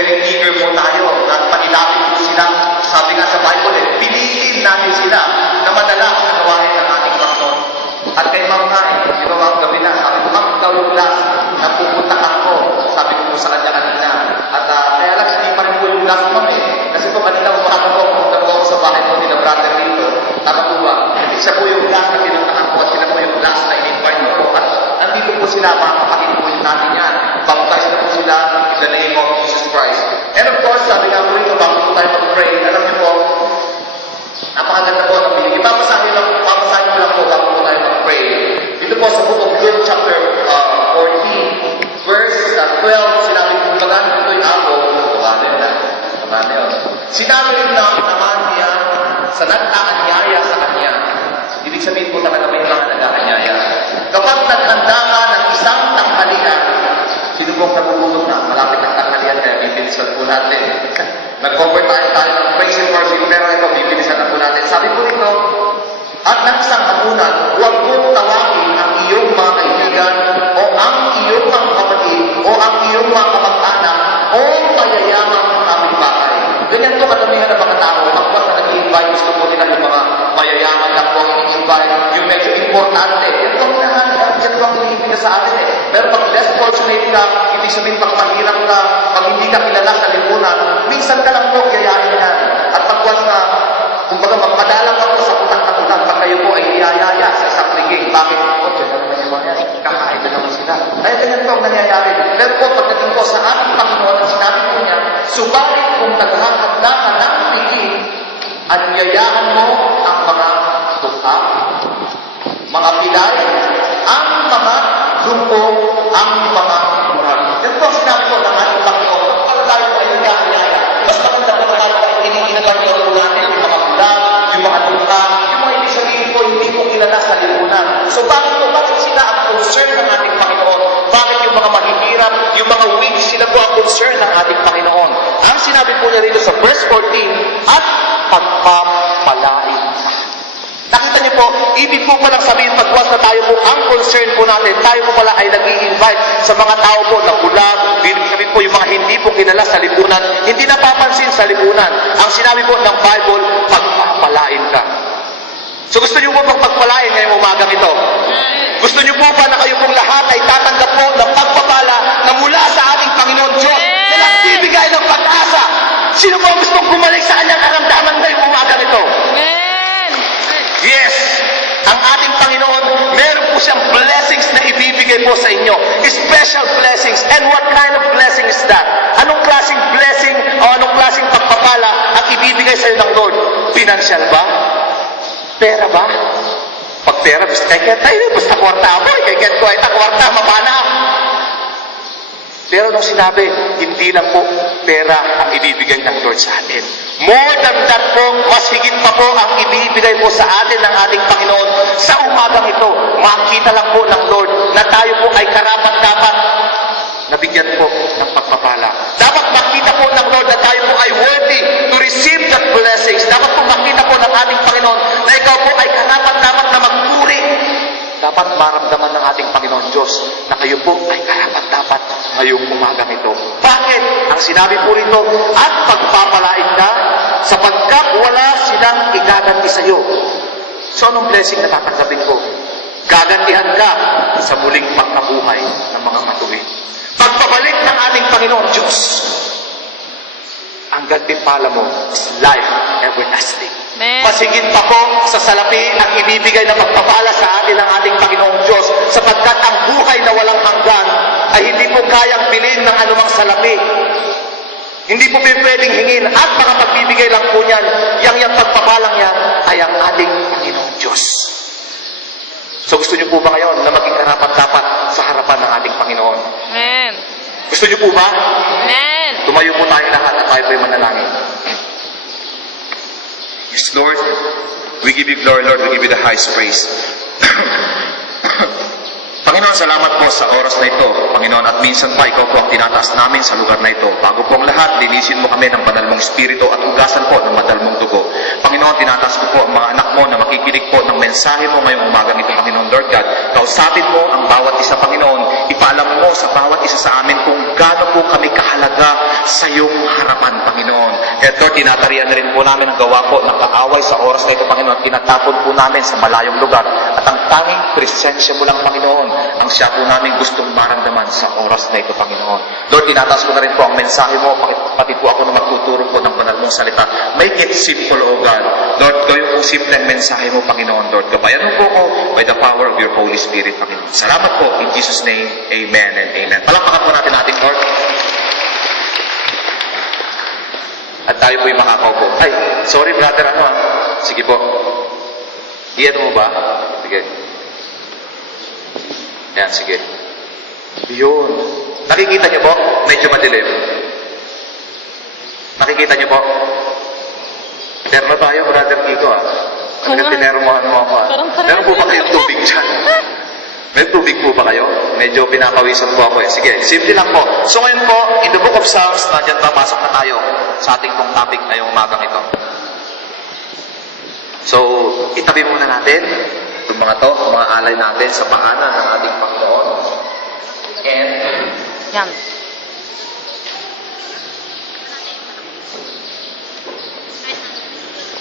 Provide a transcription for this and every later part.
very eager po tayo at manilapit po sila. Sabi nga sa Bible, pilitin natin sila na madala sa gawain ng ating Panginoon. At kay Ma'am Nay, di ba Ma'am gabi na, sabi ko, Ma'am, ikaw yung last na pupuntahan ko. Sabi ko po sa kanya kanina. At kaya lang, hindi pa rin po yung last Ma'am Kasi po kanina, umaga po, pumunta po ako sa bahay po nila brother dito. Tama po ba? Siya po yung last na pinuntahan ko at sila po yung last na in-invite ko. At nandito po sila, mga kapatid po natin yan. Baptize na po sila in the name of Jesus Christ. And of course, sabi nga po rin, bago po tayo mag-pray, alam niyo po, napakaganda po ng bilig. Ipapasahin ko lang po bago po tayo mag-pray. Dito po sa book of Luke chapter 14, verse 12, sinabi po bagan, ito'y ako, sinabi rin naman niya sa nag-aanyaya sa kanya. Ibig sabihin po talaga may mga nag-aanyaya. Kapag naghanda ka ng isang tanghalian, sino pong nagugutom na? Malapit ang tanghalian, kaya bibilisan po natin. Nag-offer tayo ng praise and worship, pero ito, bibilisan na po natin. Sabi po rito, at ng isang hapunan, huwag mong tawagin ang iyong mga kaibigan, o ang iyong mga kapatid, o ang iyong mga kamag-anak, o mayayamang kapitbahay. Ganyan po kadamihan ng mga tao, pagkas na nag-i-invite, gusto po nila yung mga mayayaman na po ang i-invite, yung medyo importante. Yan po ang iniibig sa atin Pero pag less fortunate ka, ibig sabihin pag mahirap ka, pag hindi ka kilala sa lipunan, minsan ka lang po yayain yan. At pagkas na, kumbaga magpadalang ako sa utak, pag kayo po ay iyayaya sa isang ligay, bakit? Kakain na naman sila. Ay, ganyan po ang nangyayari. Pero po, pagdating po sa ating Panginoon, ang sinabi po niya, subalit kung naghahanda ka ng piging, anyayahan mo ang mga duka, mga pilay, ang mga lumpo, ang mga murag. Yan po ang sinabi po ng ating Panginoon. Kapag tayo ay nag-aanyaya, mas maganda po tayo ay iniinagay po natin yung mga bulag, yung mga duka, yung mga ibig sabihin po, hindi po kilala sa lipunan. So bakit sila ang concern ng ating Panginoon? Bakit yung mga mahihirap, yung mga weak, sila po ang concern ng ating Panginoon? Ang sinabi po niya rito sa verse 14, at pagpapalain. Nakita niyo po, ibig po palang sabihin, pagwas na tayo po, ang concern po natin, tayo po pala ay nag-i-invite sa mga tao po na bulag, ibig sabihin po yung mga hindi po kilala sa lipunan, hindi napapansin sa lipunan. Ang sinabi po ng Bible, pagpapalain ka. So gusto niyo po bang pagpalain ngayong umagang ito? Gusto niyo po ba na kayo pong lahat ay tatanggap po ng pagpapala na mula sa ating Panginoon Diyos na nagbibigay ng pag-asa? Sino po ang gustong bumalik sa kanyang karamdaman ngayong umagang ito? Yes! Ang ating Panginoon, meron po siyang blessings na ibibigay po sa inyo. Special blessings. And what kind of blessing is that? Anong klaseng blessing o anong klaseng pagpapala ang ibibigay sa iyo ng Lord? Financial ba? Pera ba? Pag pera, basta kwarta mo. Kaya ko ay kwarta, mabana. Pero nung sinabi, hindi lang po pera ang ibibigay ng Lord sa atin. More than that po, mas higit pa po ang ibibigay po sa atin ng ating Panginoon sa umagang ito. Makita lang po ng Lord na tayo po ay karapat-dapat nabigyan po ng pagpapala. Dapat makita po ng Lord na tayo po ay worthy to receive that blessings. Dapat po makita po ng ating Panginoon na ikaw po ay karapat-dapat na magpuri. Dapat maramdaman ng ating Panginoon Diyos na kayo po ay karapat-dapat ngayong umagang ito. Bakit? Ang sinabi po rito, at pagpapalain ka sapagkat wala silang igaganti sa iyo. So anong blessing na tatanggapin ko? Gagantihan ka sa muling pagkabuhay ng mga matuwid. Pagpabalik ng ating Panginoon Diyos, ang gantimpala mo is life everlasting. Masigit pa po sa salapi ang ibibigay na pagpapala sa atin ng ating Panginoong Diyos sapagkat ang buhay na walang hanggan ay hindi po kayang bilhin ng anumang salapi. Hindi po pwedeng hingin at makapagbibigay lang po niyan. Yang pagpapalang yan ay ang ating Panginoong Diyos. So gusto niyo po ba ngayon na maging karapat-dapat sa harapan ng ating Panginoon? Amen. Gusto niyo po ba? Amen. Tumayo po tayo lahat at tayo po'y manalangin. Yes, Lord, we give you glory, Lord. We give you the highest praise. Panginoon, salamat po sa oras na ito. Panginoon, at minsan pa ikaw po ang tinataas namin sa lugar na ito. Bago po ang lahat, linisin mo kami ng banal mong espiritu at ugasan po ng banal mong dugo. Panginoon, tinataas ko po ang mga anak mo na makikinig po ng mensahe mo ngayong umaga nito, Panginoon Lord God. Kausapin mo ang bawat isa, Panginoon. Ipaalam mo sa bawat isa sa amin kung gaano po kami kahalaga sa iyong harapan, Panginoon. Kaya Lord, tinatarian na rin po namin ang gawa po ng kaaway sa oras na ito, Panginoon. Tinatapon po namin sa malayong lugar. At ang tanging presensya mo lang, Panginoon, ang siya po namin gustong maramdaman sa oras na ito, Panginoon. Lord, tinataas ko na rin po ang mensahe mo, pati po ako na magtuturo po ng banal mong salita. Make it simple, O God. Lord, gawin po simple ang mensahe mo, Panginoon. Lord, gabayan mo po ako by the power of your Holy Spirit, Panginoon. Salamat po. In Jesus' name, amen and amen. Palakpakan po natin ating Lord. At tayo po'y makakaupo. Ay, sorry brother, Sige po. Iyan mo ba? Sige. Yan, sige. Yun. Nakikita niyo po? Medyo madilim. Nakikita niyo po? Terno tayo, brother Kiko, Hanggang tinermohan mo ako, Meron po ba kayong tubig dyan? May tubig po ba kayo? Medyo pinakawisan po ako, Sige, simple lang po. So ngayon po, in the book of Psalms, nandiyan papasok na tayo sa ating pong topic ngayong umagang ito. So, itabi muna natin itong mga alay natin sa paanan ng ating Panginoon. And, Yan.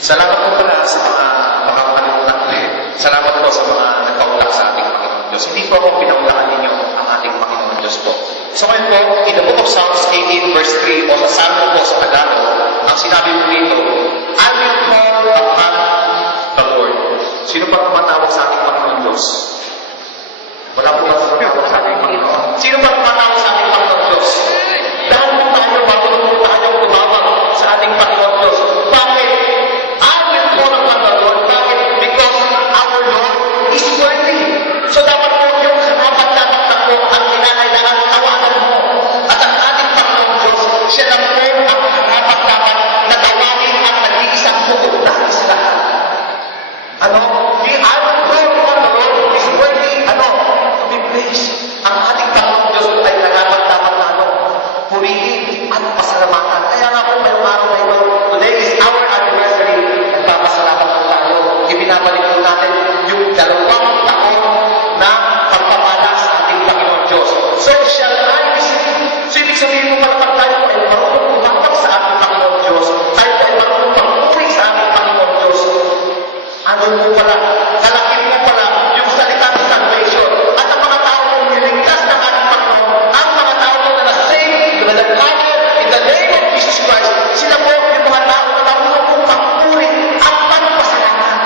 salamat po pala sa mga makakalimutan ko. Salamat po sa mga nagpaulak sa ating Panginoon Diyos. Hindi po ako pinaulakan ninyo ang ating Panginoon Diyos po. So ngayon po, in the book of Psalms 18 verse 3, o sa Salmo po sa Tagalog, ang sinabi po dito, I will call upon the Lord. Sino pa tumatawag sa ating Panginoon Diyos? Wala po ba tumatawag sa ating Panginoon? Sino pa tumatawag sa ating Panginoon Diyos? Dahil po tayo, marunong po tayo tumawag sa ating Panginoon Diyos. Bakit? I will call upon the Lord. Bakit? Because our Lord is worthy. So dapat po yung dapat na po ang kinakailangan tawagan mo. At ang ating Panginoon Diyos, siya lang po ang dapat na tawagin ang nag-iisang bukod na sa lahat. I will call upon the Lord who is worthy, to be praised. Ang ating Panginoon Diyos ay dapat na purihin at pasalamatan. Kaya nga po ngayong araw na ito, today is our anniversary. Nagpapasalamat po tayo. Ibinabalik po natin yung 2 taon na pagpapala sa ating Panginoon Diyos. So shall I receive. So ibig sabihin po pala tayo ay marunong tumawag sa ating Panginoon Diyos. Tayo ay marunong pagpuri sa ating Panginoon Diyos. Ano po pala? Kalaki po pala yung salitang salvation. At ang mga tao kong niligtas ng ating Panginoon, ang mga tao na na-save, na nag-honor in the name of Jesus Christ, sila po yung mga tao na marunong pong magpuri at magpasalamat.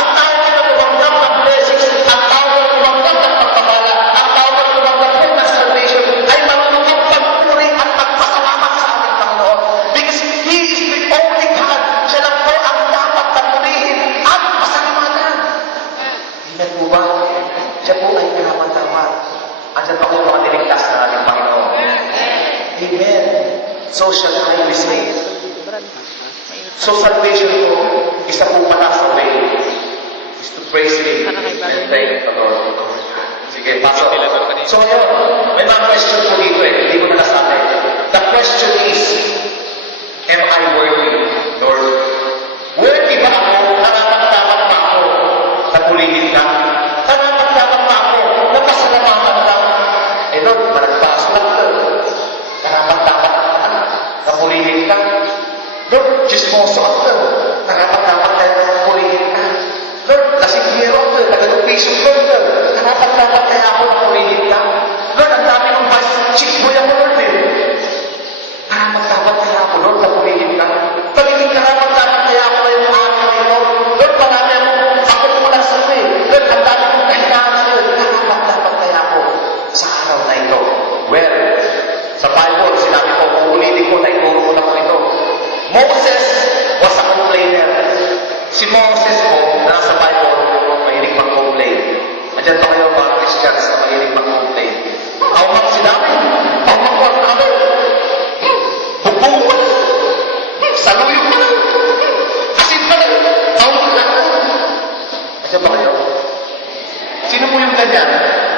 Ang tao na tumanggap ng blessings, ang tao na tumanggap ng pagpapala, ang tao na tumanggap po ng salvation, ay marunong pong magpuri at magpasalamat sa ating Panginoon. Because He is the only God. Siya lang po ang dapat na purihin at pasalamatan. Amen po ba? Siya po ay karapat-dapat. Andiyan pa po yung mga niligtas na ating Panginoon. Amen. So shall I receive. So salvation po, isa po pala sa way is to praise Him and thank the Lord. Sige, pasok. So yun, may mga question po dito hindi ko na nasabi. The question is, am I worthy, Lord? Worthy ba ako? Karapat-dapat ba ako na purihin ka? Karapat-dapat ba ako na pasalamatan ka? Lord, malagpas lang ka. Karapat-dapat na purihin ka. Lord, chismoso ka. Karapat-dapat na purihin ka. Lord, lasinggero ka. Tagalog-piso ka. Karapat-dapat kaya ako na purihin ka. Lord, ang dami ng chikboy ako, Lord. Karapat-dapat kaya ako, Lord, na purihin ka. Pagiging karapat-dapat kaya ako na yung araw na ito. Lord, marami ako kulang sa iyo. Lord, ang dami kong kahilangan sa iyo. Karapat-dapat kaya ako sa araw na ito. Well, sa Bible, sinabi ko, uulitin ko, naituro ko na po ito. Moses was a complainer. Si Moses po, na nasa Bible, mahilig pang-complain. Andiyan pa kayo mga Christians na mahilig pang-complain. Hawak si David. Hawak ko ang ano. Bubong ko na. Saluyok ko na. Asin pa na. Hawak na. Andiyan pa kayo? Sino po yung ganyan?